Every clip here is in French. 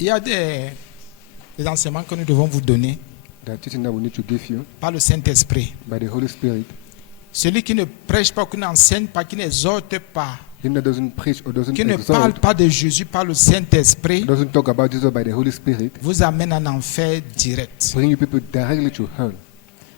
Il y a des enseignements que nous devons vous donner The teaching that we need to give you par le Saint-Esprit. by the Holy Spirit. Celui qui ne prêche pas, qui n'enseigne pas, qui n'exhorte pas, Him that doesn't preach or doesn't qui ne parle exalt, pas de Jésus par le Saint-Esprit, doesn't talk about Jesus by the Holy Spirit, vous amène en enfer direct. bring you people directly to hell.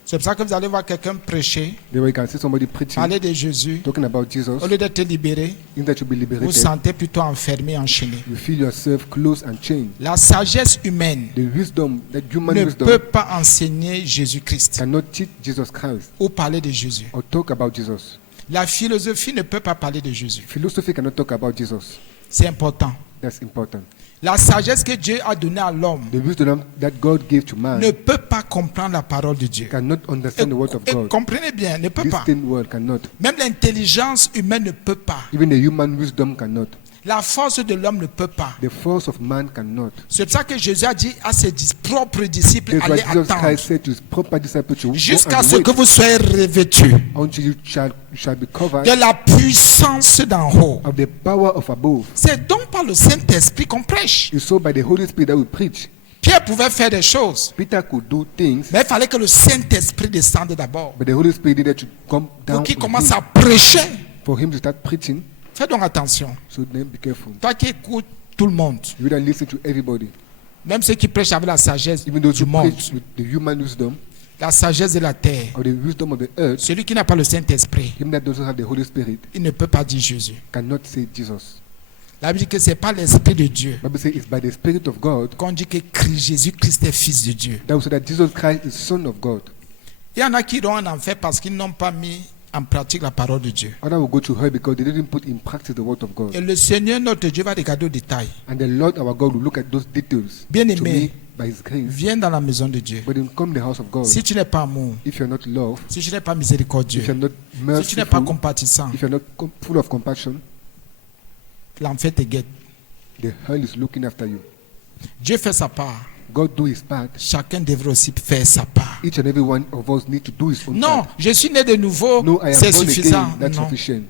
C'est pour ça que vous allez voir quelqu'un prêcher, There you can see somebody preaching, parler de Jésus. talking about Jesus. Au lieu d'être libéré, In that you be vous liberated, sentez plutôt enfermé, enchaîné. you feel yourself close and chained. La sagesse humaine The wisdom, that human ne wisdom, peut pas enseigner Jésus-Christ cannot teach Jesus Christ ou parler de Jésus. or talk about Jesus. La philosophie ne peut pas parler de Jésus. Philosophy cannot talk about Jesus. C'est important. That's important. La sagesse que Dieu a donnée à l'homme The wisdom that God gave to man ne peut pas comprendre la parole de Dieu. cannot understand the word of Et God. comprenez bien, ne peut This pas. thin word cannot. Même l'intelligence humaine ne peut pas. Even the human wisdom cannot. La force de l'homme ne peut pas. The force of man cannot. C'est pour ça que Jésus a dit à ses propres disciples, That's why allez Jesus attendre Christ said to his proper disciples to go jusqu'à and ce wait que vous soyez revêtus until you shall be covered de la puissance d'en haut. of the power of above. C'est donc par le Saint-Esprit qu'on prêche. It's so by the Holy Spirit that we preach. Pierre pouvait faire des choses, Peter could do things, mais il fallait que le Saint-Esprit descende d'abord but the Holy Spirit needed to come pour down qu'il on commence him, à prêcher. for him to start preaching. Fais donc attention. So then be careful. Toi qui écoutes tout le monde, You don't listen to everybody. même ceux qui prêchent avec la sagesse Even those du who monde, preach with the human wisdom la sagesse de la terre, or the wisdom of the earth, celui qui n'a pas le Saint-Esprit, him that doesn't have the Holy Spirit il ne peut pas dire Jésus. cannot say Jesus. La Bible dit que ce n'est pas l'Esprit de Dieu Bible says it's by the Spirit of God qu'on dit que Jésus-Christ est fils de Dieu. that we say that Jesus Christ is Son of God. Il y en a qui iront en enfer parce qu'ils n'ont pas mis en pratique la parole de Dieu. Others will go to hell because they didn't put in practice the word of God. Et le Seigneur notre Dieu va regarder au détail. And the Lord our God will look at those details Bien-aimé, to me by His grace. Viens dans la maison de Dieu. But then come the house of God. Si tu n'es pas amour, If you're not love, si tu n'es pas miséricordieux, if you're not si tu n'es pas merciful, compatissant, if you're not full of compassion, l'enfer te guette. the hell is looking after you. Dieu fait sa part. God do His part. Chacun devrait aussi faire sa part. Each and every one of us need to do His own Non, part. je suis né de nouveau, No, I am c'est born suffisant. again. That's Non. sufficient.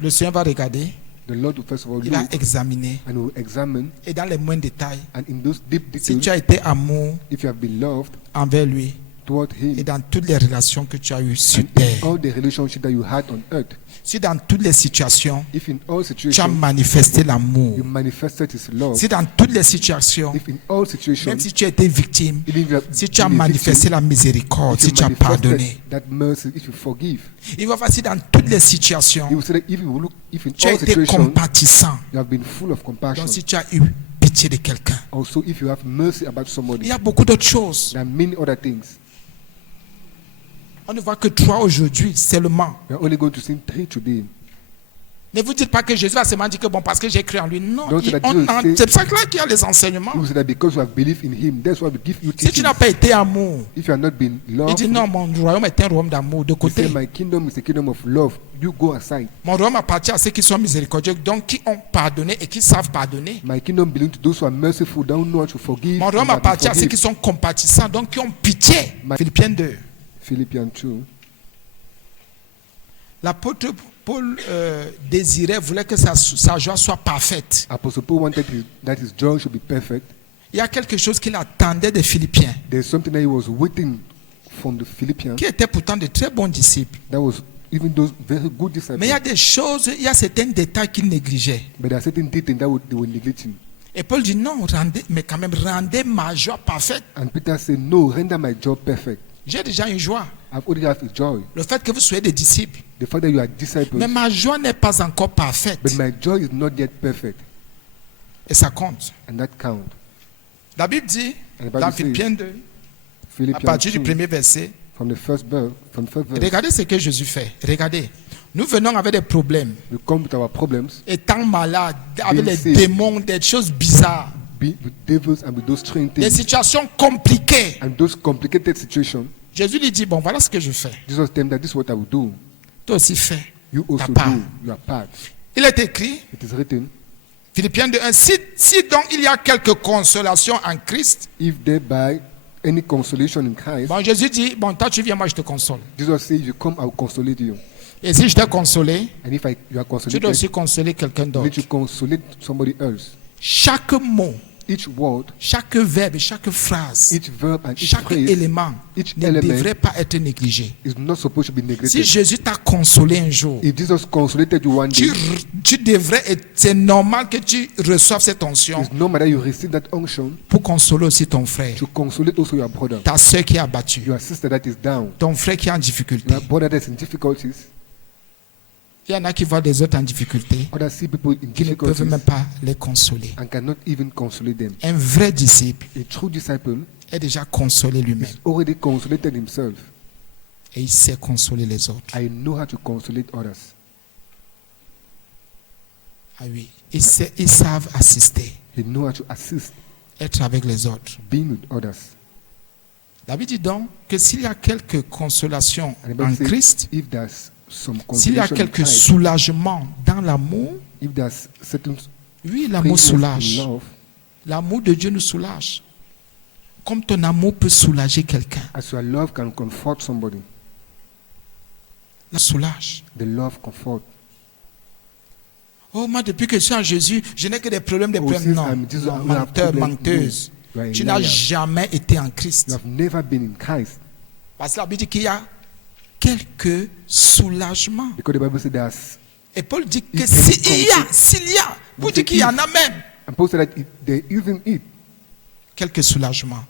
Le Seigneur va regarder, The Lord will first of all il va look examiner. and will examine, Et dans les moindres détails, and in those deep si details, tu as été amour if you have been loved envers lui toward et Him, dans toutes les relations que tu as eues sur and terre, all the relationships that you had on earth, si dans toutes les situations, if in all tu as situations manifesté l'amour, you manifested His love, si dans toutes les situations, if in all même situations, si tu as été victime, even if you have si tu as been a manifesté victim, la miséricorde, if you si tu as manifested pardonné, that mercy, if you forgive, il va voir si dans toutes les situations, He will say that if in tu as all été situations compatissant, you have been full of compassion, donc si tu as eu pitié de quelqu'un. also if you have mercy about Il somebody, y a beaucoup d'autres choses. there are many other things. On ne voit que trois aujourd'hui seulement. We are only going to sing 3 today. Ne vous dites pas que Jésus va seulement dire que bon, parce que j'ai cru en lui. Non, Don't say that Jesus said- c'est pour ça que là qu'il y a les enseignements. You will say that because you have believed in Him, that's why we give you Si tu teachings. n'as pas été amour, If you have not been il loved, dit non, mon royaume est un royaume d'amour. De you say côté, my kingdom is a kingdom of love. You go aside. mon royaume appartient à ceux qui sont miséricordieux, donc qui ont pardonné et qui savent pardonner. My kingdom belongs to those who are merciful, don't know how to forgive. Mon royaume and that they appartient à ceux forgive. qui sont compatissants, donc qui ont pitié. Ma- Philippiens 2. Philippians 2. L'apôtre Paul voulait que sa joie soit parfaite. Apostle Paul wanted that his joy should be perfect. Il y a quelque chose qu'il attendait des Philippiens, There's something that he was waiting from the Philippians. qui étaient pourtant de très bons disciples. That was even those very good disciples. Mais il y a des choses, il y a certains détails qu'il négligeait. But there are certain details that they were neglecting. Et Paul dit non, mais quand même, rendez ma joie parfaite. And Peter said, no, render my job perfect. J'ai déjà une joie. I've already have a joy. Le fait que vous soyez des disciples. The fact that you are disciples, Mais ma joie n'est pas encore parfaite. but my joy is not yet perfect. Et ça compte. And that count. La Bible dit, And the Bible dans says, Philippiens 2, à Philippians partir du 2, premier verset, from the first verse, regardez ce que Jésus fait. Regardez. Nous venons avec des problèmes, we come with our problems, étant malades, avec Being les sick. démons, des choses bizarres, be with devils and with those strange des things, situations compliquées. and those complicated situations. Jésus lui dit, bon, voilà ce que je fais. Jesus told him that this is what I will do. Toi aussi fais. You also Ta part. do your part. Il est écrit, It is written, Philippiens 2:1, si donc il y a quelque consolation en Christ, if thereby any consolation in Christ, bon, Jésus dit, bon, toi tu viens, moi je te console. Jesus says, if you come, I will consolate you. Et si je t'ai consolé, And if you are tu dois consolated, aussi consoler quelqu'un you need d'autre. to consolate somebody else. Chaque mot each word, chaque verbe, chaque phrase, each verb and each chaque phrase élément each ne element devrait pas être négligé. is not supposed to be Si neglected. Jésus t'a consolé un jour, If Jesus consolated you one day, tu devrais être, c'est normal que tu reçoives cette onction it's normal that you receive that unction pour consoler aussi ton frère, to consolate also your brother, ta soeur qui est abattue, your sister that is down, ton frère qui est en difficulté. your brother that's in difficulties. Il y en a qui voient des autres en difficulté, Others see people in qui ne peuvent difficulties même pas les consoler. and cannot even consolate them. Un vrai disciple A true disciple est déjà consolé lui-même already consolated himself. et il sait consoler les autres. I know how to consolate others. Ah oui, ils savent assister, They know how to assist, être avec les autres. being with others. La Bible dit donc que s'il y a quelques consolations And the en Bible says, Christ, if there's some s'il y a consolation in quelques Christ, soulagements dans l'amour, if there's certain oui, l'amour fragrance in soulage. love, L'amour de Dieu nous soulage. Comme ton amour peut soulager quelqu'un. as your love can comfort somebody, La soulage. the love comfort. Oh, moi, depuis que je suis en Jésus, je n'ai que des problèmes, Oh, since Non, I'm Jesus, non, I don't have menteur, problems. menteuse. You are a Tu n'as liar. jamais été en You Christ. have never been in Christ. Parce que la Bible dit qu'il y a quelques soulagements. Because the Bible says there's, Et Paul dit que If s'il y a, vous dites qu'il y en a même and Paul said that there isn't it. quelques soulagements.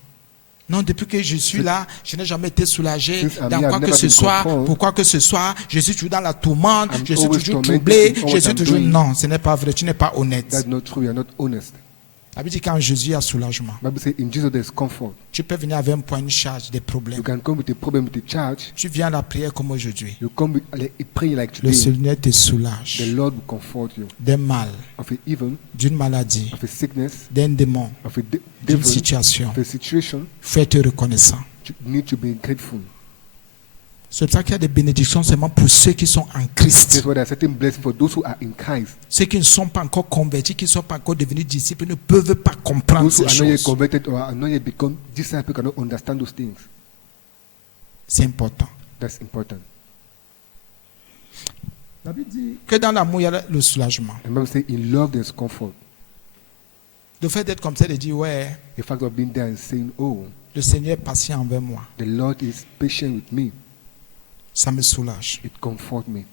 Non, depuis que je suis là, je n'ai jamais été soulagé Since I'm dans here, quoi I've que never ce been soit, conformed. pourquoi que ce soit. Je suis toujours dans la tourmente, I'm je suis always toujours tormented troublé, in all je what suis I'm toujours... doing. Non, ce n'est pas vrai, tu n'es pas honnête. That's not true. You're not honest. La Bible dit qu'en Jésus, il y a soulagement. The Bible says in Jesus there's comfort. Tu peux venir avec un point de charge, des You problèmes. can come with a problem with a charge. Tu viens à la prière comme aujourd'hui. You come with a prayer like Le today. Seigneur te The soulage Lord will comfort you d'un mal, of a evil, d'une maladie, of a sickness, d'un démon, of a d'une devil, situation. of a situation. Faut être reconnaissant. You need to be grateful. C'est pour ça qu'il y a des bénédictions seulement pour ceux qui sont en Christ. That's why there are certain blessings for those who are in Christ. Ceux qui ne sont pas encore convertis, qui ne sont pas encore devenus disciples, ne peuvent pas comprendre Those who ces are not yet choses. converted or are not yet become disciples cannot understand those things. C'est important. That's important. La Bible dit que dans l'amour, il y a le soulagement. The Bible says in love there's comfort. Le fait d'être comme ça, de dire, ouais, The fact of being there and saying, oh, le Seigneur est patient envers moi, the Lord is patient with me. ça me soulage. It comforts me.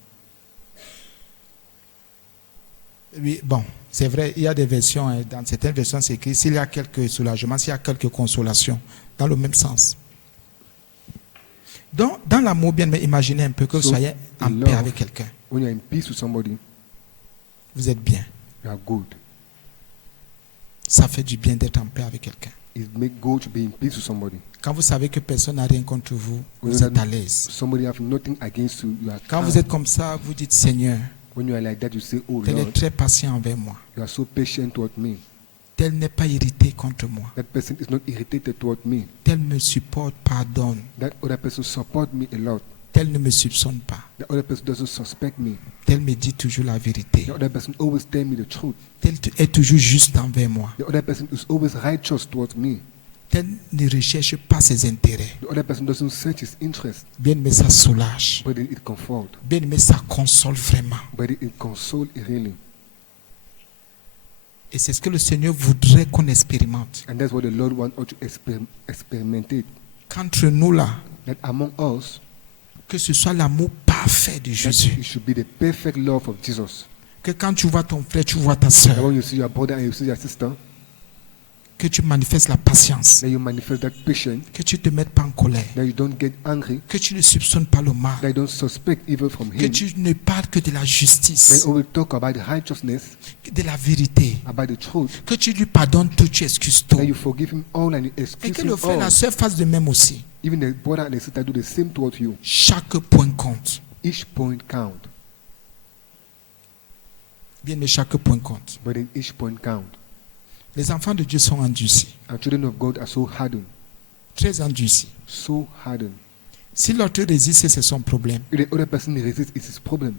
Oui, bon, c'est vrai, il y a des versions, dans certaines versions, c'est écrit s'il y a quelques soulagements, s'il y a quelques consolations, dans le même sens. Donc, dans l'amour, bien, mais imaginez un peu que vous So, soyez en in paix love, avec quelqu'un. When you're in peace with somebody, Vous êtes bien. you are good. Ça fait du bien d'être en paix avec quelqu'un. It makes good to be in peace with somebody. Quand vous savez que personne n'a rien contre vous, When vous you êtes à l'aise. somebody have nothing against you, you are Quand calm. vous êtes comme ça, vous dites Seigneur, When you are like that, you say, oh tel est Lord, très patient envers moi. you are so patient toward me. Tel n'est pas irrité contre moi. That person is not irritated toward me. Tel me supporte, pardonne. That other person support me a lot. Tel ne me soupçonne pas. The other person doesn't suspect me. Tel me dit toujours la vérité. The other person always tell me the truth. Tel est toujours juste envers moi. The other person is always righteous towards me. Tel ne recherche pas ses intérêts. The other person doesn't search his interest, Bien aimé, ça soulage. but it comfort. Bien aimé, ça console vraiment. But it console really. Et c'est ce que le Seigneur voudrait qu'on expérimente. And that's what the Lord wants us to experiment it. Qu'entre nous là, That among us, que ce soit l'amour parfait de that Jésus. it should be the perfect love of Jesus. Que quand tu vois ton frère, tu vois ta That soeur. when you see your brother and you see your sister, Que tu manifestes la patience. that you manifest that patience, Que tu ne te mettes pas en colère. that you don't get angry, Que tu ne soupçonnes pas le mal. that you don't suspect evil from Que him, tu ne parles que de la that justice, you always talk about righteousness, de la vérité. about the truth, Que tu lui pardonnes tout, tu excuses tout. that you forgive him all and you Et excuse que him le frère et all. la soeur fassent de même aussi. Even the brother and the sister do the same towards you. Chaque point compte. Each point count, Bien, mais chaque point compte. but in each point count. Les enfants de Dieu sont endurcis. And children of God are so hardened, Très endurcis. so hardened. Si l'autre résiste, c'est son problème. If the other person resists, it's his problem.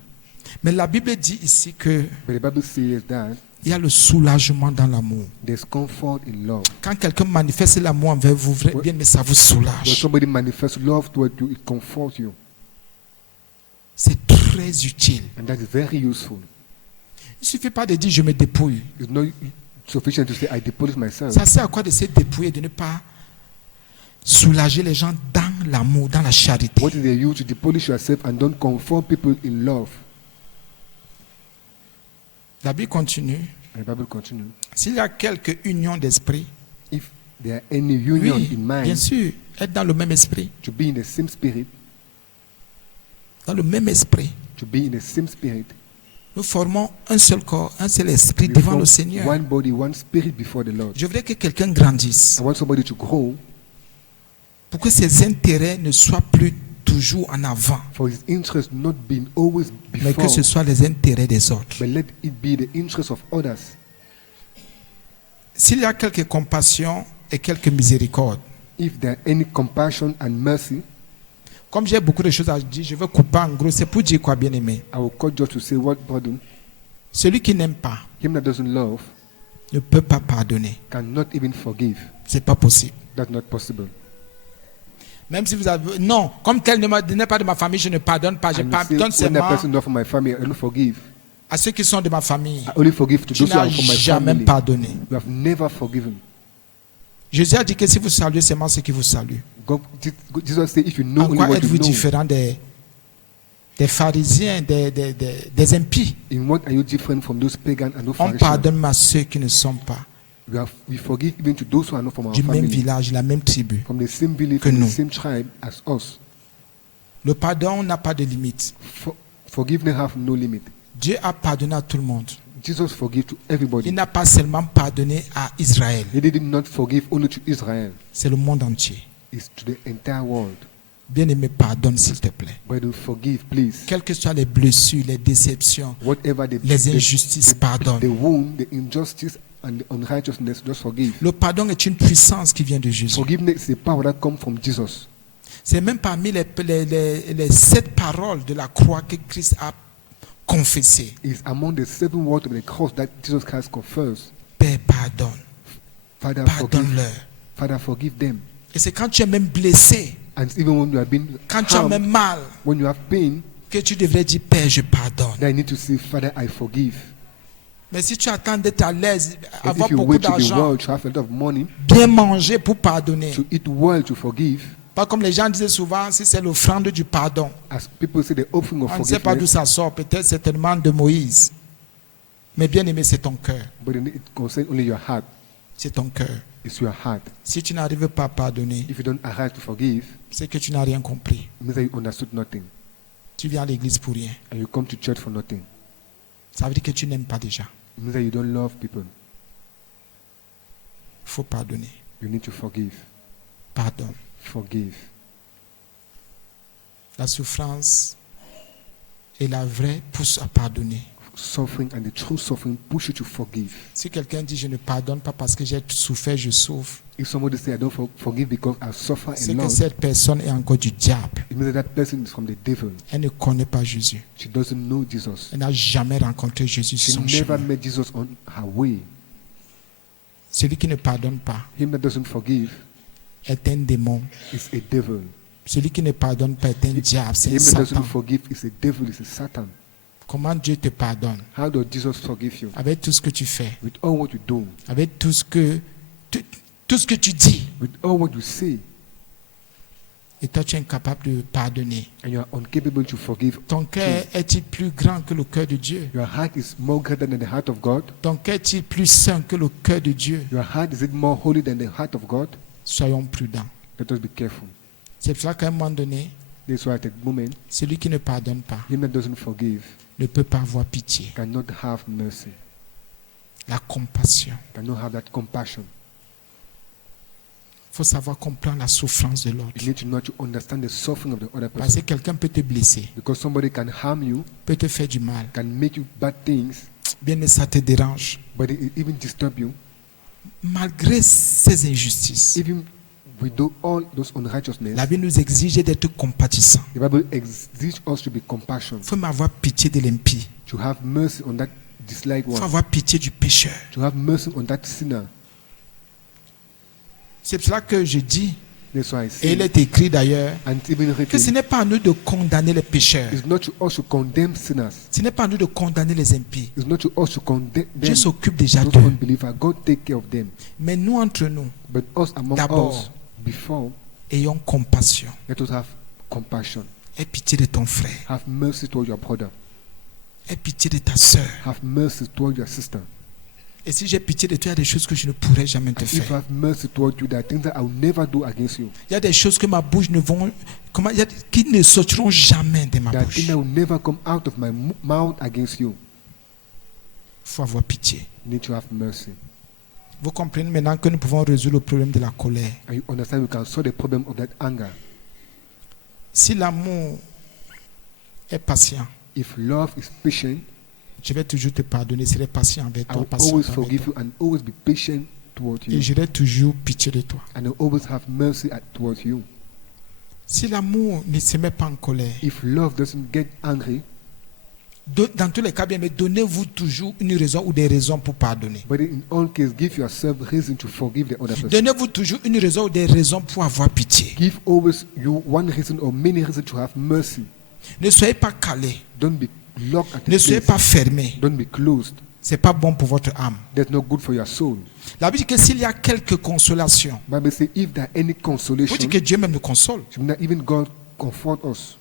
Mais la Bible dit ici que But the Bible says that il y a le soulagement dans l'amour. there's comfort in love. Quand quelqu'un manifeste l'amour envers vous, bien, mais ça vous When soulage. somebody manifests love toward you, it comforts you. C'est très utile. And that is very useful. Il ne suffit pas de dire je me dépouille. It's not, sufficient to say, I depolish myself. Ça sert à quoi de se dépouiller, de ne pas soulager les gens dans l'amour, dans la charité? What is the use to depolish yourself and don't conform people in love? La Bible continue. And the Bible continues. S'il y a quelque union d'esprit, If there are any union oui, in bien mind, sûr, être dans le même esprit, to be in the same spirit, dans le même esprit, to be in the same spirit, nous formons un seul corps, un seul esprit we devant form le Seigneur. one body, one spirit before the Lord. Je voudrais que quelqu'un grandisse I want somebody to grow pour que ses intérêts ne soient plus toujours en avant, for his interest not being always mais que before, ce soit les intérêts des autres. but let it be the interest of others. S'il y a quelque compassion et quelque miséricorde, If there are any compassion and mercy, comme j'ai beaucoup de choses à dire, je veux couper en gros. C'est pour dire quoi, bien aimé? I will call just to say what pardon. Celui qui n'aime pas Him that doesn't love ne peut pas pardonner. cannot even forgive. C'est pas possible. That's not possible. Même si vous avez... Non, comme tel n'est pas de ma famille, je ne pardonne pas. Je And you say, pardonne when that seulement person is not from my family, I don't forgive. à ceux qui sont de ma famille. I only forgive to Tu those who n'as are from my jamais family. pardonné. You have never forgiven. Jésus a dit que si vous saluez seulement ceux qui vous saluent. Jesus said, if you know En only quoi what you êtes-vous know, différent des pharisiens, des impies? in what are you different from those pagans and those On Pharisees? pardonne à ceux qui ne sont pas We forgive even to those who are not from our du même family, village, la même tribu. from the same village, que from nous. the same tribe as us. Le pardon n'a pas de limite. Forgiveness have no limit. Dieu a pardonné à tout le monde. Jesus forgive to Il everybody. n'a pas seulement pardonné à Israël. He did not forgive only to Israel. C'est le monde entier. It's to the entire world. Bien-aimé, pardonne s'il te plaît. But to forgive, please. Quelles que soient les blessures, les déceptions, Whatever les injustices, pardonne. the wound, the injustice, and the unrighteousness, just forgive. Le pardon est une puissance qui vient de Jésus. Forgiveness is a power that comes from Jesus. C'est même parmi les 7 paroles de la croix que Christ a confessées. It's among the 7 words of the cross that Jesus Christ confers. Père, pardonne. Father, forgive. Pardonne-leur. Father, forgive them. Et c'est quand tu es même blessé, And even when you have been quand tu as même harmed, mal, when you have pain, que tu devrais dire, Père, je pardonne. then you need to say, Father, I forgive. Mais si tu attends d'être à l'aise, But avoir if you beaucoup wait to be d'argent, well, to have a lot of money, bien manger pour pardonner. to eat well, to forgive, Pas comme les gens disaient souvent, si c'est l'offrande du pardon. as people say, the offering of On ne sait pas d'où forgiveness, ça sort, peut-être certainement de Moïse. Mais bien aimé, c'est ton cœur. but it concerns only your heart. C'est ton cœur. It's your heart. Si tu n'arrives pas à pardonner, If you don't arrive to forgive, c'est que tu n'as rien compris. it means that you understood nothing. Tu viens à l'église pour rien. And you come to church for nothing. Ça veut dire que tu n'aimes pas déjà. It means that you don't love people. Il faut pardonner. You need to forgive. Pardonne. Forgive. La souffrance et la vraie pousse à pardonner. Suffering and the true suffering push you to forgive. Si quelqu'un dit je ne pardonne pas parce que j'ai souffert, je souffre, If somebody say I don't forgive because I suffer c'est a que lot, cette personne est encore du diable. it means that person is from the devil. Elle ne connaît pas Jésus. She doesn't know Jesus. Elle n'a jamais rencontré Jésus She sur son never chemin. met Jesus on her way. Celui qui ne pardonne pas Him that doesn't forgive est un démon. is a devil. Celui qui ne pardonne pas est un diable, c'est un Him that Satan. doesn't forgive is a devil, is a Satan. Comment Dieu te pardonne? How does Jesus forgive you? Avec tout ce que tu fais, With all what you do, avec tout ce que tu dis. with all what you say, Et toi, tu es incapable de pardonner. and you are incapable to forgive. Ton cœur est-il plus grand que le cœur de Dieu? Your heart is more greater than the heart of God. Ton cœur est-il plus saint que le cœur de Dieu? Your heart is it more holy than the heart of God? Soyons prudents. Let us be careful. C'est pour ça qu'à un moment donné, That's why at that moment, celui qui ne pardonne pas him that doesn't forgive ne peut pas avoir pitié. cannot have mercy, La compassion. cannot have that compassion. Il faut savoir comprendre la souffrance de l'autre. You need to know to understand the suffering of the other Parce que person. quelqu'un peut te blesser, Because somebody can harm you, peut te faire du mal. can make you bad things, Bien, mais ça te dérange. but it even disturb you. Malgré ces injustices, Even we do all those unrighteousness, la Bible nous exige d'être compatissants. the Bible exiges us to be compassion, Il faut m'avoir pitié de l'impie. to have mercy on that disliked Il faut one, avoir pitié du pécheur. to have mercy on that sinner. C'est pour cela que je dis, That's why I Et say, il est écrit d'ailleurs and it's even que ce written, n'est pas à nous de condamner les pécheurs. it's not to us to condemn sinners. Ce n'est pas à nous de condamner les impies. It's not to us to condemn Dieu them, s'occupe déjà those d'eux. unbelievers. God take care of them. Mais nous, entre nous, But us among D'abord. us, before, ayons compassion. let us have compassion. Aie pitié de ton frère. Have mercy toward your brother. Aie pitié de ta soeur. Have mercy toward your sister. Et si j'ai pitié de toi, il y a des choses que je ne pourrai jamais te And if I faire. have mercy toward you, there are things that I will never do against you. Il y a des choses que ma bouche ne vont, qui ne sortiront jamais de ma There are things bouche. that will never come out of my mouth against you. Il faut avoir pitié. You need to have mercy. Vous comprenez maintenant que nous pouvons résoudre le problème de la colère. And you understand we can solve the problem of that anger. Si l'amour est patient, If love is patient, je vais toujours te pardonner. Je serai patient avec I toi, will patient always avec forgive toi. you and always be patient toward Et you. j'aurai toujours pitié de toi. And I will always have mercy towards you. Si l'amour ne se met pas en colère, If love doesn't get angry, dans tous les cas, bien, mais donnez-vous toujours une raison ou des raisons pour pardonner. but in all cases, give yourself reason to forgive the other person. Donnez-vous toujours une raison ou des raisons pour avoir pitié. Give always you one reason or many reasons to have mercy. Ne soyez pas calés. Don't be locked at Ne a soyez place. pas fermés. Don't be closed. C'est pas bon pour votre âme. That's not good for your soul. La Bible dit que s'il y a quelques consolations, Bible says if there any vous consolation, dites que Dieu même nous console. should not even God comfort us.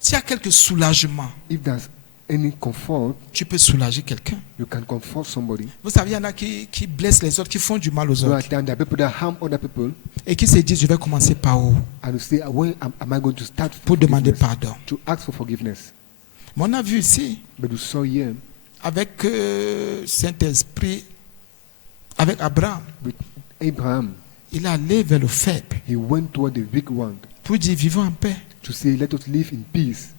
S'il y a quelques soulagements, If there's any comfort, tu peux soulager quelqu'un. you can comfort somebody. Vous savez, il y en a qui blessent les autres, qui font du mal aux There are autres. times there are people that harm other people, Et qui se disent, je vais commencer par où and you say, where am I going to start pour demander forgiveness? pardon. To ask for forgiveness. Mais on a vu ici, But you saw here avec Saint-Esprit, avec Abraham, with Abraham, il est allé vers le faible he went toward the weak one pour dire, vivons en paix. to say, let us live in peace.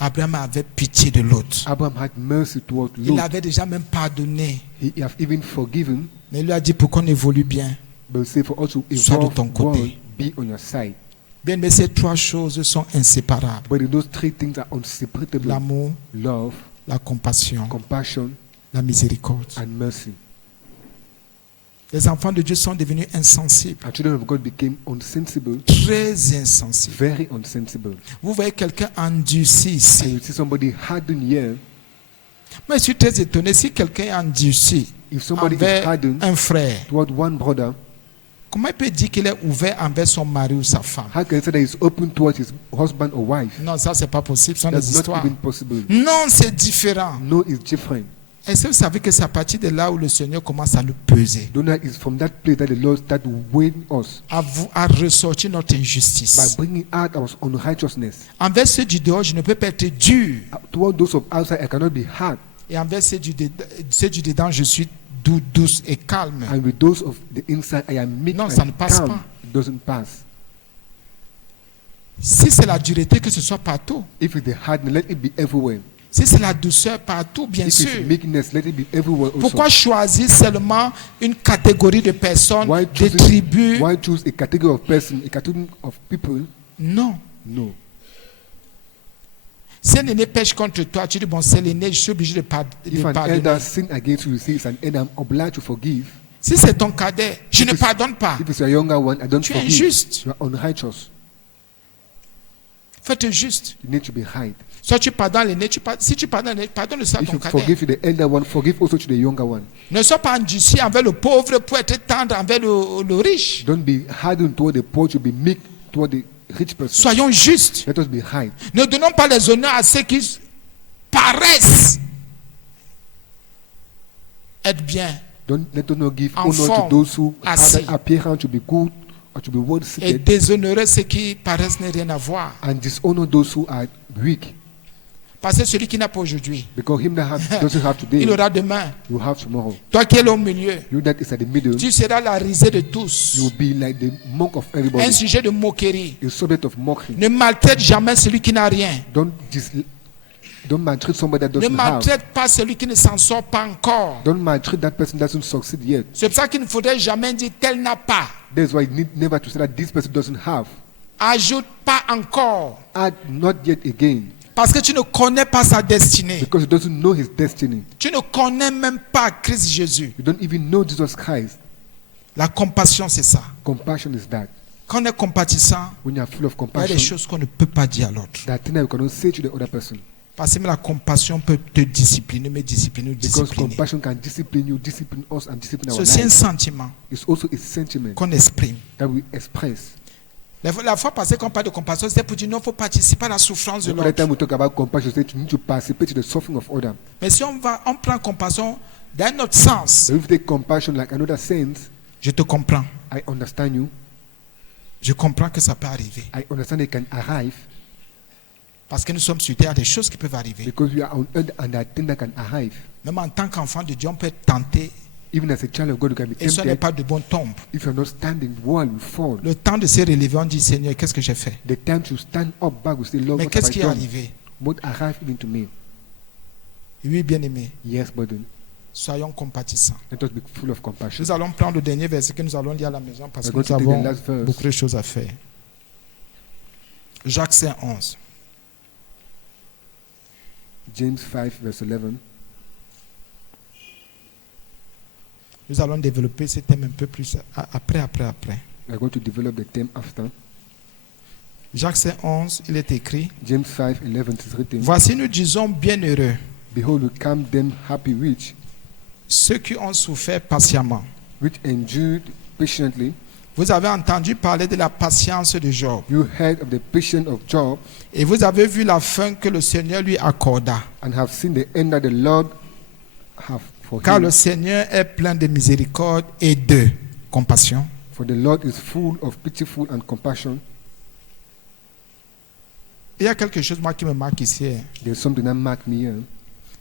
Abraham avait pitié de l'autre. Abraham had mercy toward Il Lot. avait déjà même pardonné. He have even forgiven, Mais il lui a dit, pour qu'on évolue bien, but say for us to Sois de evolve ton côté. well, be on your side. bien, mais ces trois choses sont inséparables. But those three things are unseparable: L'amour, love, la compassion, compassion, la miséricorde. and mercy. Les enfants de Dieu sont devenus insensibles, Our children of God became insensible, très insensibles. very insensible. Vous voyez quelqu'un endurci And ici. you see somebody hardened here. Moi, je suis très étonné. Si quelqu'un est endurci If somebody is envers hardened un frère, toward one brother, comment il peut dire qu'il est ouvert envers son mari ou sa femme? how can he say that he's open towards his husband or wife? Non, ça, c'est pas possible. Ce sont des That's not histoires. even possible. Non, c'est différent. No, it's different. Est-ce que vous savez que c'est à partir de là où le Seigneur commence à nous peser, Don't know it's from that place that the Lord started weighing us à ressortir notre by injustice. bringing out our unrighteousness. Envers ceux du dehors, je ne peux pas être dur. Toward those of outside, I cannot be hard. Et envers ceux du dedans, je suis douce et calme. And with those of the inside, I am meek Non, and ça ne passe calm. pas. It doesn't pass. Si c'est la dureté, que ce soit partout. If it's the hardness, let it be everywhere. Si c'est la douceur, partout, bien If sûr. it's meekness, let it be everywhere also. Pourquoi choisir seulement une catégorie de personnes, Why des choosing- tribus? Why choose a category of person, a category of people? Non. No. Si un aîné pêche contre toi, tu dis, bon, c'est l'aîné, je suis obligé de If an pardonner. elder sin against you, you say it's an elder, I'm obliged to forgive. Si c'est ton cadet, je ne If it's- pardonne pas. If it's a younger one, I don't Tu es forgive. injuste. You are unrighteous. Faites juste. You need to be right. Soit tu pardonnes l'aîné, si tu pardonnes l'aîné, pardonne ça à If ton you cadet. forgive to the elder one, forgive also to the younger one. Ne sois pas endurci envers le pauvre pour être tendre envers le riche. Don't be hardened toward the poor, to be meek toward the rich person. Soyons justes. Let us be right. Ne donnons pas les honneurs à ceux qui paraissent être bien Let us not give En honor to forme, those who assis. have appearance to be good or to be well et seated, déshonorer ceux qui paraissent ne rien avoir. and dishonor those who are weak. Parce que celui qui n'a pas aujourd'hui, Because him that doesn't have today, il aura demain. you have tomorrow. Toi qui es là au milieu, You that is at the middle, tu seras la risée de tous. you will be like the monk of Un everybody, sujet de moquerie. a subject of mockery. Ne maltraite jamais celui qui n'a rien. Don't maltreat somebody that Ne doesn't have. maltraite pas celui qui ne s'en sort pas encore. Don't maltreat that person that doesn't succeed yet. C'est pour ça qu'il ne faudrait jamais dire tel n'a pas. That's why you need never to say that this person doesn't have. Ajoute pas encore. Add not yet again, Parce que tu ne connais pas sa destinée. because he doesn't know his destiny. Tu ne connais même pas Christ Jésus. You don't even know Jesus Christ. La compassion, c'est ça. Compassion is that. Quand on est compatissant, When you are full of il y a des compassion, choses qu'on ne peut pas dire à l'autre. that thing that you cannot say to the other person. Parce que la compassion peut te discipliner, me discipliner ou Because discipliner. compassion can discipline you, discipline us, and discipline our C'est un lives. sentiment It's also a sentiment qu'on exprime. that we express. La fois passée, quand on parle de compassion, c'était pour dire non, il faut participer à la souffrance de The other time l'autre. we talk about compassion, we say you need to participate in the suffering of others. Mais si on prend compassion dans notre sens, But if you take compassion like another sense, je te comprends. I understand you. Je comprends que ça peut arriver. I understand it can arrive Parce que nous sommes sur terre, des choses qui peuvent arriver. because we are on earth and that thing that can arrive. Même en tant qu'enfant de Dieu, on peut être tenté. Even as a child of God, you can be Et ce n'est tempted. pas de bon tombe. If you're not standing well, you fall. Le temps de se relever, on dit Seigneur, qu'est-ce que j'ai fait? The time to stand up back, we say, Lord, Mais what qu'est-ce have qui I est done? arrivé? What arrived even to me? Oui, bien-aimé, Yes, brother. soyons compatissants. Let us be full of compassion. Nous allons prendre le dernier verset que nous allons lire à la maison parce que We're going nous to take the avons last verse. beaucoup de choses à faire. Jacques 5, 11. James 5, verse 11. Nous allons développer ce thème un peu plus après. We're going to develop the theme after. Jacques 5, 11, il est écrit, James 5, 11 is written. voici nous disons bienheureux Behold, we count them happy ceux qui ont souffert patiemment. which endured patiently. Vous avez entendu parler de la patience de Job You heard of the patience of Job et vous avez vu la fin que le Seigneur lui accorda. and have seen the end that the Lord have for Car him. le Seigneur est plein de miséricorde et de compassion. For the Lord is full of pitiful and compassion. Il y a quelque chose moi qui me marque ici. There's something that marked me here.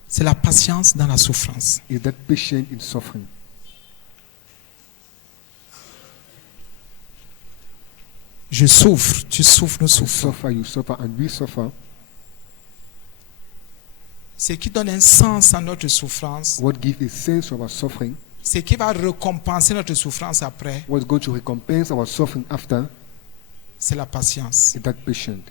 C'est la patience dans la souffrance. Is that patient in suffering. Je souffre, tu souffres, nous I souffrons. suffer, you suffer, and we suffer. Ce qui donne un sens à notre souffrance, What gives a sense to our suffering, ce qui va récompenser notre souffrance après, what's going to recompense our suffering after, c'est la patience. is that patient.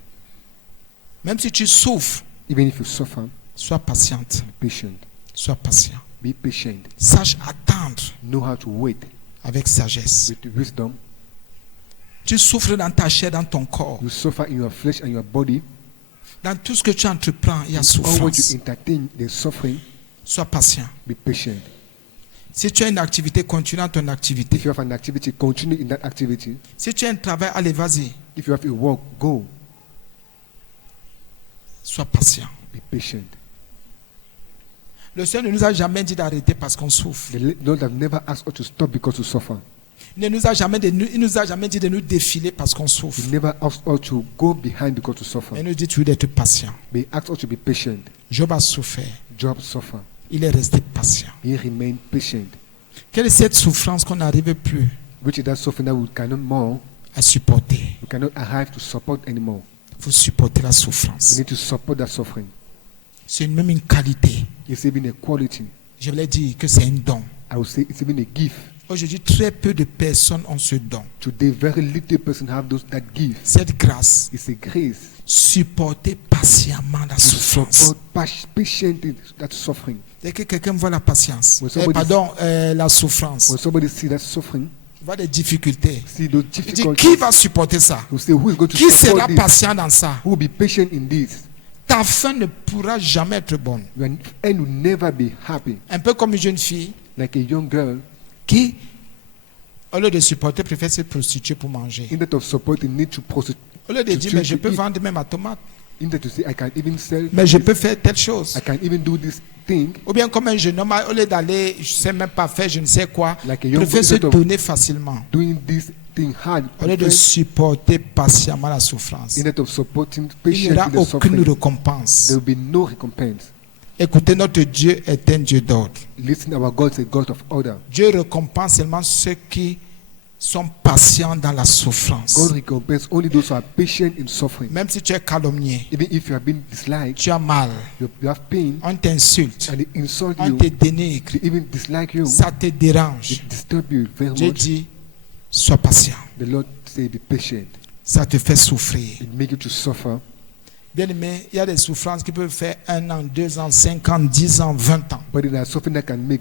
Même si tu souffres, Even if you suffer, sois patiente, be patient. sois patient. Be patient. Sache attendre Know how to wait avec sagesse. with wisdom. Tu souffres dans ta chair, dans ton corps. You suffer in your flesh and your body. Dans tout ce que tu entreprends, il y a Always souffrance. you entertain the suffering. Sois patient. Be patient. Si tu as une activité, continue dans ton activité. If you have an activity, continue in that activity. Si tu as un travail, allez, vas-y. If you have a work, go. Sois patient. Be patient. Le Seigneur ne nous a jamais dit d'arrêter parce qu'on souffre. The Lord have never asked us to stop because we suffer. Il nous a jamais dit de nous défiler parce qu'on souffre. He never asked us to go behind because we suffer. Il nous dit toujours d'être patient. But he asked us to be patient. Job a souffert. Job suffered. Il est resté patient. He remained patient. Quelle est cette souffrance qu'on n'arrive plus Which is that suffering that we cannot more, à supporter? we cannot arrive to support anymore. Il faut supporter la We souffrance. need to support that suffering. C'est même une qualité. It's even a quality. Je voulais dire que c'est un don. I would say it's even a gift. Aujourd'hui, très peu de personnes ont ce don. Today, very little person have that gift. Cette grâce, It's a grace supporter patiemment la to souffrance. support patiently that suffering. Dès que quelqu'un voit la patience, When somebody- la souffrance, When somebody see that suffering, voit les difficultés, see those il dit difficulties, qui va supporter ça? you say, who is going to Qui support sera this? patient dans ça? Who will be patient in this? Ta fin ne pourra jamais être bonne. Your end will never be happy. Un peu comme une jeune fille Like a young girl, qui, au lieu de supporter, préfère se prostituer pour manger. instead of supporting, need to prostitute. Au lieu de dire, to mais je peux eat. vendre même ma tomate, Instead to say, I can even sell, mais je this, peux faire telle chose. I can even do this thing. Ou bien comme un jeune homme, au lieu d'aller, je ne sais même pas faire, je ne sais quoi, Like a young préfère se instead of donner facilement. doing this thing hard. Au lieu de supporter patiemment la souffrance. Instead of supporting Il n'y aura patiently the aucune suffering, récompense. there will be no recompense. Écoutez, notre Dieu est un Dieu d'ordre. Listen, our God is a God of order. Dieu récompense seulement ceux qui sont patients dans la souffrance. God recompense only those who are patient in suffering. Même si tu es calomnié, Even if you have been disliked, tu as mal, you have pain, on t'insulte, and they insult on you, te dénigre, they even dislike you, ça te dérange. it disturb you very Dieu much. dit, sois patient. The Lord say, be patient. Ça te fait souffrir. It make you to suffer. Bien aimé, il y a des souffrances qui peuvent faire 1 an, 2 ans, 5 ans, 10 ans, 20 ans. But it is something that can make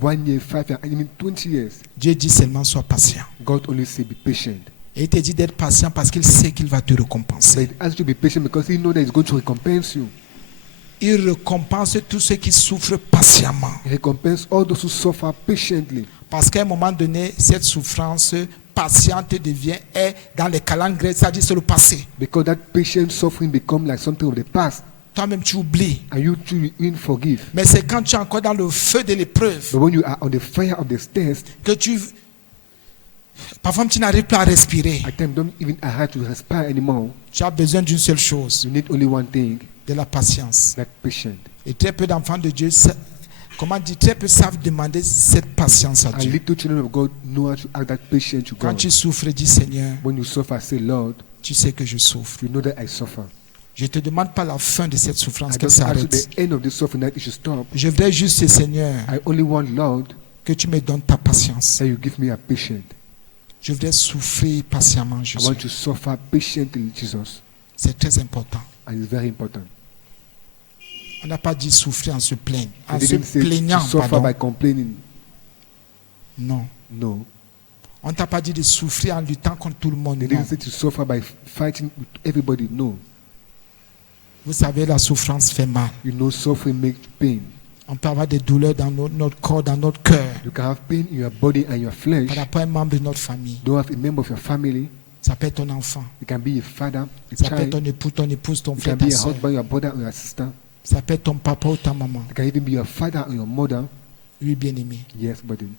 1 year, 5 years, and even 20 years. Dieu dit seulement sois patient. God only say be patient. Et il te dit d'être patient parce qu'il sait qu'il va te récompenser. But it asks you to be patient because He knows that He's going to recompense you. Il récompense tous ceux qui souffrent patiemment. He recompense all those who suffer patiently. Parce qu'à un moment donné, cette souffrance patiente est dans les calendes grecques, c'est-à-dire c'est le passé. Because that patient suffering become like something of the past, Toi-même, tu oublies. and you too even forgive. Mais c'est quand tu es encore dans le feu de l'épreuve But when you are on the fire of this test, que parfois tu n'arrives plus à respirer. at times don't even have to respire anymore. Tu as besoin d'une seule chose, You need only one thing, de la patience. that patient. Et très peu d'enfants de Dieu, très peu savent demander cette patience à And Dieu. little children of God know how to act that patient to Quand God. tu souffres, dis Seigneur, When you suffer, say, Lord, tu sais que je souffre. you know that I suffer. Je ne te demande pas la fin de cette I souffrance, qu'elle don't ask you s'arrête. the end of this suffering that it should stop. Je voudrais juste, Seigneur, I only want, Lord, que tu me donnes ta patience. that you give me a patient. Je voudrais souffrir patiemment, I Jésus. want to suffer patiently, Jesus. C'est très important. And it's very important. On n'a pas dit souffrir en se plaignant. En They se didn't say plaignant, to suffer pardon. by complaining. Non. No. On ne t'a pas dit de souffrir en luttant contre tout le monde. They Non. didn't say to suffer by fighting with everybody. No. Vous savez, la souffrance fait mal. You know, suffering makes pain. On peut avoir des douleurs dans notre corps, dans notre cœur, You can have pain in your body and your flesh. par rapport à un membre de notre famille. You don't have a member of your family. Ça peut être ton enfant. It can be a father, a Ça peut être child. ton époux, ton épouse, ton It frère, can be ta a soeur. husband, your brother, or your sister. Ça peut être ton papa ou ta maman. It can even be your father or your mother. Oui, bien-aimé. Yes, but then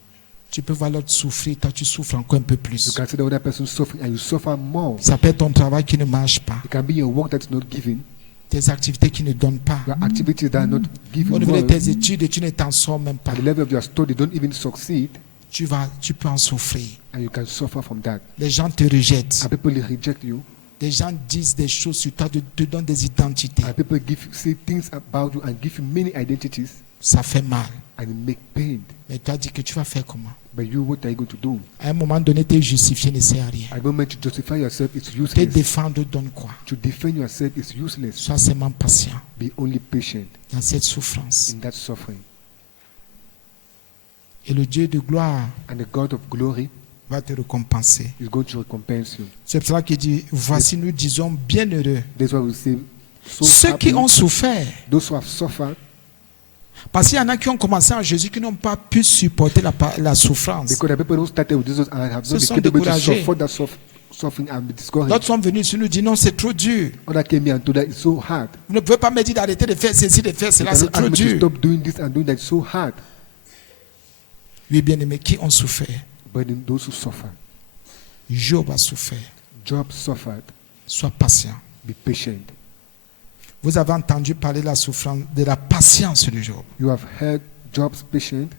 Tu peux voir l'autre souffrir, toi tu souffres encore un peu you plus. can see the other person suffering and you suffer more. Ça peut être ton travail qui ne marche pas. It can be your work that's not giving, Tes activités qui ne donnent pas. your activities that are not Au giving niveau de well. tes études, et tu ne t'en sors même pas. At the level of your study, don't even succeed, Tu peux en souffrir. and you can suffer from that. Les gens te rejettent. And people reject you, Les gens disent des choses sur toi, te donnent des identités. and people say things about you and give you many identities, Ça fait mal. and it make pain. Mais toi dis que tu vas faire comment? But you, what are you going to do? À un moment donné, te justifier ne sert à rien. At the moment to justify yourself, it's Te useless. défendre donne quoi? To defend yourself is useless. Sois seulement patient Be only patient dans cette souffrance. in that suffering. Et le Dieu de gloire And the God of glory va te récompenser. is going to recompense you. C'est pour cela qu'il dit, voici nous disons bienheureux That's why we say, so ceux qui happy, ont souffert. those who have suffered, Parce qu'il y en a qui ont commencé en Jésus qui n'ont pas pu supporter la souffrance. because the people who started with Jesus and have Se not sont been capable to découragés. suffer that suffering and be discouraged. D'autres sont venus ici nous disent non, c'est trop dur. Others came here and told that it's so hard. Vous ne pouvez pas me dire d'arrêter de faire ceci, de faire You cela, cannot c'est ask trop me to dur. stop doing this and doing that. It's so hard. Oui, bien aimés, qui ont souffert? But in those who suffer, Job a souffert. Job suffered. Sois patient. Be patient. Vous avez entendu parler de la souffrance, de la patience de Job. You have heard Job's patience.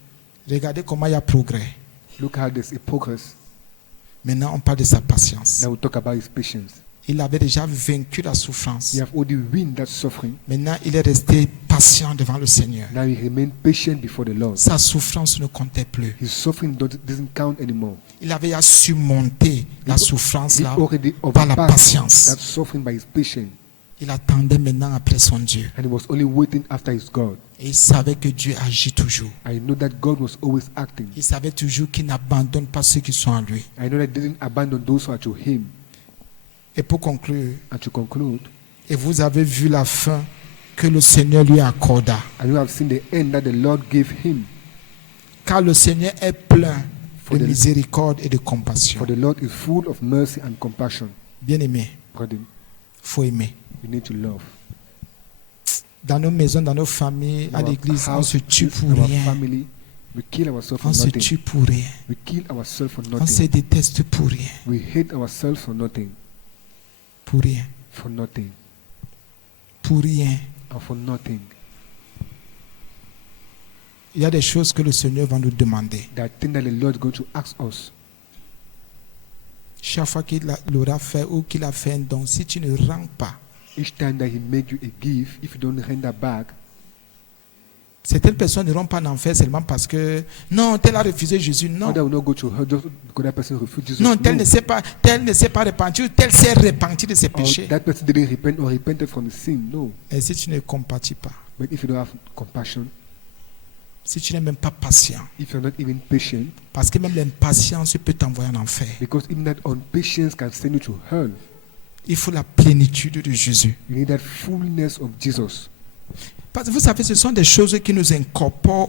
Regardez comment il y a progrès. Look how there's a progress. Maintenant, on parle de sa patience. Now we talk about his patience. Il avait déjà vaincu la souffrance. He have already win that suffering. Maintenant, il est resté patient devant le Seigneur. Now he remained patient before the Lord. Sa souffrance ne comptait plus. His suffering doesn't count anymore. Il avait à surmonter la souffrance He là already par la overpassed patience. that suffering by his patience. Il attendait maintenant après son Dieu. And he was only waiting after his God. Et il savait que Dieu agit toujours. I know that God was always acting. Il savait toujours qu'il n'abandonne pas ceux qui sont en lui. I know that he didn't abandon those who are to him. Et pour conclure, And to conclude, et vous avez vu la fin que le Seigneur lui accorda. and you have seen the end that the Lord gave him. Car le Seigneur est plein For de the- miséricorde et de compassion. For the Lord is full of mercy and compassion. Bien-aimé, Brethren, faut aimer. you need to love. Dans nos maisons, dans nos familles, à Our l'église, on house, se tue this, pour our rien. family, we kill ourselves for On se nothing. tue pour rien. We kill ourselves for On se nothing. déteste pour rien. We hate ourselves for nothing. Pour rien. For nothing. Pour rien. And for nothing. Il y a des choses que le Seigneur va nous demander. That thing that the Lord is going to ask us. Chaque fois qu'il l'aura fait ou qu'il a fait un don, si tu ne rends pas, Each time that he made you a gift, if you don't render back, certaines personnes n'iront pas en enfer seulement parce que non, tel a refusé Jésus. Non, others will not go to hell just because that person refused Jesus. non, tel No. ne s'est pas repenti, ou tel s'est repenti de ses Or péchés. that person didn't repent or repented from his sin. No. Et si tu ne compatis pas, But if you don't have compassion, Si tu n'es même pas patient, if you're not even patient, parce que même l'impatience peut t'envoyer en enfer. because even that impatience can send you to hell. Il faut la plénitude de Jésus. You need that fullness of Jesus. Parce que vous savez, ce sont des choses qui nous incorporent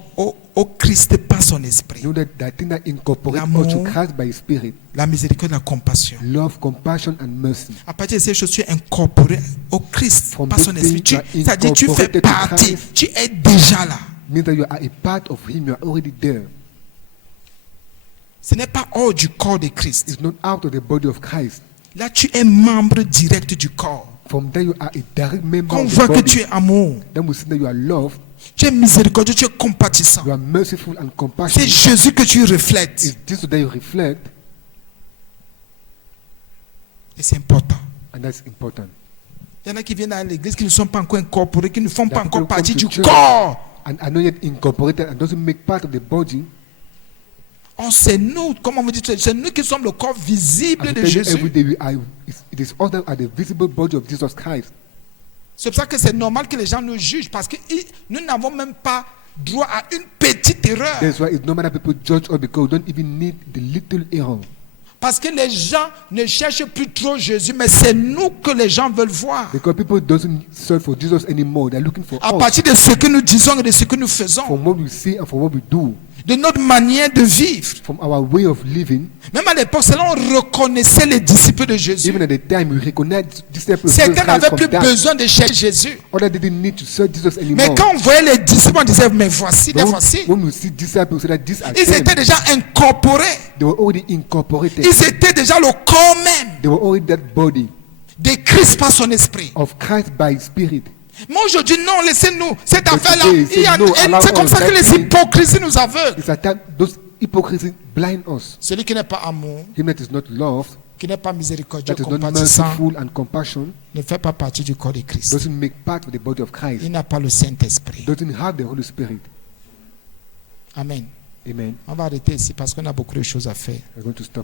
au Christ par son esprit. You know that thing that incorporates L'amour. us to Christ by His Spirit. La miséricorde, la compassion. Love, compassion, and mercy. À partir de ces choses, tu es incorporé au Christ From par son these esprit. things, you are C'est-à-dire tu fais incorporated to partie, Christ. tu es déjà là. Means that you are a part of Him. You are already there. Ce n'est pas hors du corps de Christ. It's not out of the body of Christ. Là, tu es membre direct du corps. From there, you are a direct member Quand on of the voit que body. tu es amour, Then we see that you are loved, tu es miséricordieux, tu es compatissant. you are merciful and C'est compassionate. Jésus que tu reflètes. It's this that you reflect, Et c'est important. and that's important. Il y en a qui viennent à l'église qui ne sont pas encore incorporés, qui ne font pas That encore people partie come du to church corps. And are not yet incorporated and doesn't make part of the body. Oh, c'est nous, comment vous dites, c'est nous qui sommes le corps visible I de tell you every Jésus. day it is us that are the visible body of Jesus Christ. C'est pour ça que c'est normal que les gens nous jugent parce que nous n'avons même pas droit à une petite erreur. That's why it's normal that people judge us, because we don't even need the little error. Parce que les gens ne cherchent plus trop Jésus, mais c'est nous que les gens veulent voir. Because people doesn't search for Jesus anymore. They're looking for À us. partir de ce que nous disons et de ce que nous faisons, From what we say and from what we do. de notre manière de vivre. From our way of living. Même à l'époque, c'est là on reconnaissait les disciples de Jésus. Even at the time, we recognize disciples of Jesus Certains Christ n'avaient from plus that. besoin de chercher Jésus. Others didn't need to search Jesus Mais anymore. quand on voyait les disciples, on disait, mais voici, les But voici. when we see disciples, we say that these are Ils them. étaient déjà incorporés. They were already incorporated. Ils étaient déjà le corps même They were already that body de Christ par son esprit. of Christ by His Spirit. Mais aujourd'hui, non, laissez-nous. Cette But affaire-là, today, il y a- say no, allow c'est comme us, ça que let les me- hypocrisies nous aveuglent. It's at that those hypocrisy blind us. Celui qui n'est pas amour, Him that is not loved, qui n'est pas miséricordieux, that is not compatissant, merciful and compassion, ne fait pas partie du corps de Christ. doesn't make part of the body of Christ. Il n'a pas le Saint-Esprit. Doesn't have the Holy Spirit. Amen. Amen. On va arrêter ici parce qu'on a beaucoup de choses à faire. We're going to stop